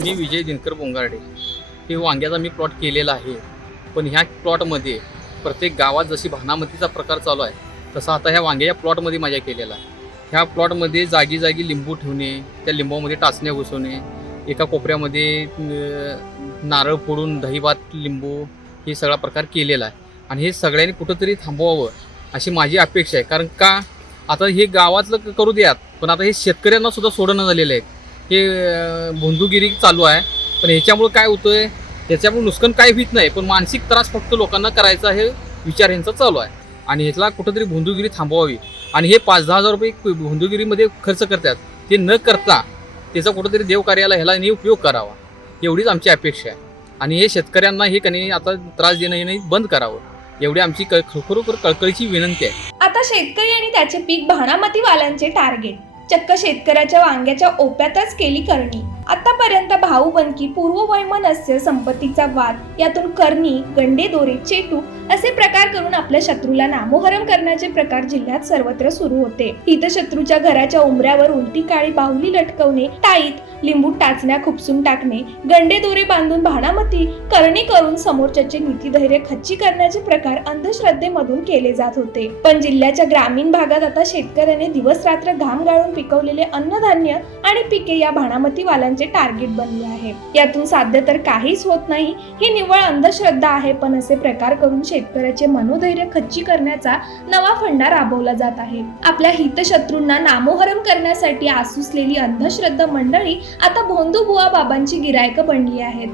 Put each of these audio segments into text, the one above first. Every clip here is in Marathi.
मी विजय दिनकर बोंगारडे. हे वांग्याचा मी प्लॉट केलेला आहे. पण ह्या प्लॉटमध्ये प्रत्येक गावात जशी भानामतीचा प्रकार चालू आहे तसा आता ह्या वांग्याच्या प्लॉटमध्ये माझ्या केलेला आहे. ह्या प्लॉटमध्ये जागी जागी लिंबू ठेवणे त्या लिंबामध्ये टाचण्या घुसवणे एका कोपऱ्यामध्ये नारळ फोडून दहीभात लिंबू हे सगळा प्रकार केलेला आहे. आणि हे सगळ्यांनी कुठंतरी थांबवावं अशी माझी अपेक्षा आहे. कारण का? आता हे गावातलं करू द्यात पण आता हे शेतकऱ्यांना सुद्धा सोडणं झालेलं आहे. हे भोंदूगिरी चालू आहे. पण ह्याच्यामुळं काय होतंय ह्याच्यामुळे नुकसान काय होत नाही पण मानसिक त्रास फक्त लोकांना करायचा हे विचार यांचा चालू आहे. आणि ह्याला कुठंतरी भोंदूगिरी थांबवावी. आणि हे पाच दहा हजार रुपये भोंदूगिरीमध्ये खर्च करतात. ते न करता त्याचा कुठंतरी देवकार्याला ह्याला नाही उपयोग करावा. एवढीच आमची अपेक्षा आहे. आणि हे शेतकऱ्यांना हे कणी आता त्रास देणं हे बंद करावं. एवढी आमची खरोखर कळकळीची विनंती आहे. आता शेतकरी आणि त्याचे पीक भाणामतीवाल्यांचे टार्गेट. चक्क शेतकऱ्याच्या वांग्याच्या ओप्यातच केली करणी. आतापर्यंत भाऊ बनकी पूर्व वैमनस्य संपत्तीचा वाद यातून करणी गंडे दोरे चेटू असे प्रकार करून आपल्या शत्रूला नामोहरम करण्याचे प्रकार जिल्ह्यात सर्वत्र सुरू होते. हितशत्रूच्या घराच्या उमऱ्यावर उलटी काळी बाहुली लटकवणे टाईत लिंबू टाचण्या खुपसून टाकणे गंडे दोरे बांधून भाणामती करणी करून समोरच्याचे नीतीधैर्य खच्ची करण्याचे प्रकार अंधश्रद्धेमधून केले जात होते. पण जिल्ह्याच्या ग्रामीण भागात आता शेतकऱ्याने दिवस रात्र घाम गाळून पिकवलेले अन्नधान्य आणि पिके या भाणामतीवाल्यांचे टार्गेट बनले आहे. यातून साध्य तर काहीच होत नाही. ही निव्वळ अंधश्रद्धा आहे पण असे प्रकार करून शेतकऱ्याचे मनोधैर्य खच्ची करण्याचा नवा फंडा राबवला जात आहे. आपल्या हितशत्रूंना नामोहरम करण्यासाठी आसुसलेली अंधश्रद्धा मंडळी आता भोंदू बुवा बाबांची गिरायक बनली आहेत.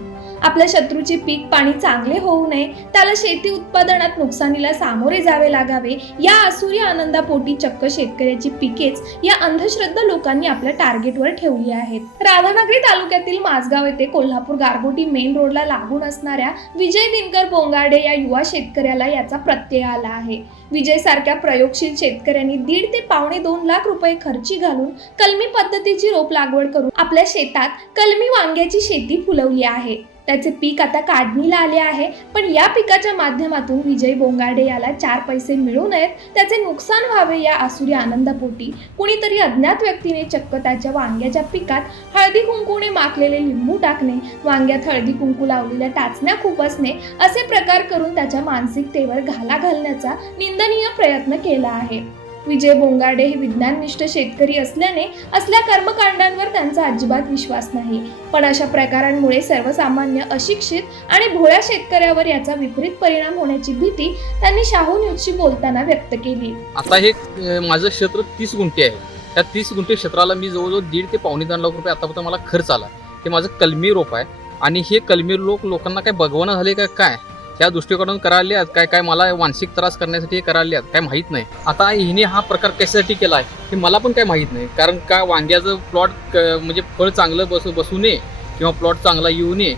आपल्या शत्रूचे पीक पाणी चांगले होऊ नये त्याला शेती उत्पादनात नुकसानीला सामोरे जावे लागावे या असुरी आनंदापोटी चक्क शेतकऱ्याची पिकेच या अंधश्रद्धा लोकांनी आपल्या टार्गेटवर ठेवली आहेत. राधानगरी तालुक्यातील माझगाव येथे कोल्हापूर गारगोटी मेन रोडला लागून असणाऱ्या विजय दिनकर बोंगाडे या युवा शेतकऱ्याला याचा प्रत्यय आला आहे. विजय सारख्या प्रयोगशील शेतकऱ्यांनी दीड ते पावणे दोन लाख रुपये खर्ची घालून कलमी पद्धतीची रोप लागवड करून आपल्या शेतात कलमी वांग्याची शेती फुलवली आहे. त्याचे पीक आता काढणीला आले आहे. पण या पिकाच्या माध्यमातून विजय बोंगाडे याला चार पैसे मिळू नयेत त्याचे नुकसान व्हावे या आसुरी आनंदापोटी कुणीतरी अज्ञात व्यक्तीने चक्क त्याच्या वांग्याच्या पिकात हळदी कुंकूने माखलेले लिंबू टाकणे वांग्यात हळदी कुंकू लावलेल्या टाचण्या खुपसणे असे प्रकार करून त्याच्या मानसिकतेवर घाला घालण्याचा निंदनीय प्रयत्न केला आहे. विजय बोंगाडे हे विज्ञाननिष्ठ शेतकरी असल्याने असल्या कर्मकांडांवर त्यांचा अजिबात विश्वास नाही. पण अशा प्रकारांमुळे सर्वसामान्य अशिक्षित आणि भोळ्या शेतकऱ्यावर याचा विपरीत परिणाम होण्याची भीती त्यांनी शाहू न्यूजशी बोलताना व्यक्त केली. आता हे माझं क्षेत्र तीस गुंठे आहे. त्या तीस गुंठे क्षेत्राला मी जवळजवळ दीड ते पावणे दोन लाख रुपये आतापर्यंत मला खर्च आला. हे माझं कलमी रोप आहे. आणि हे कलमी लोक लोकांना काय बघवणं झाले का काय? त्या दृष्टिकोनातून करायले आहेत काय काय मला मानसिक त्रास करण्यासाठी हे करायले आहेत काय माहीत नाही. आता हिने हा प्रकार कशासाठी केला आहे हे मला पण काय माहीत नाही. कारण का वांग्याचं प्लॉट म्हणजे फळ चांगलं बसू बसू नये किंवा प्लॉट चांगला येऊ नये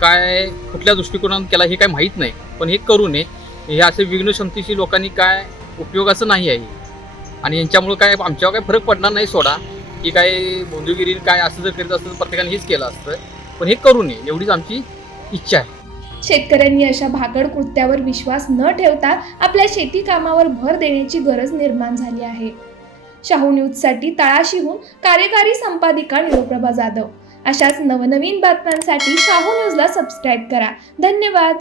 काय कुठल्या दृष्टिकोनातून केला हे काय माहीत नाही. पण हे करू नये. हे असे क्षमतेशी लोकांनी काय उपयोगाचं नाही आहे. आणि यांच्यामुळे काय आमच्यावर काय फरक पडणार नाही सोडा. की काय बोंधुगिरी काय असं जर करीत असतं तर प्रत्येकाने हेच केलं असतं. पण हे करू नये. एवढीच आमची इच्छा आहे. शेतकऱ्यांनी अशा भाकड कृत्यावर विश्वास न ठेवता आपल्या शेती कामावर भर देण्याची गरज निर्माण झाली आहे. शाहू न्यूजसाठी तळाशीहून कार्यकारी संपादिका निरोप्रभा जाधव. अशाच नवनवीन बातम्यांसाठी शाहू न्यूजला सबस्क्राईब करा. धन्यवाद.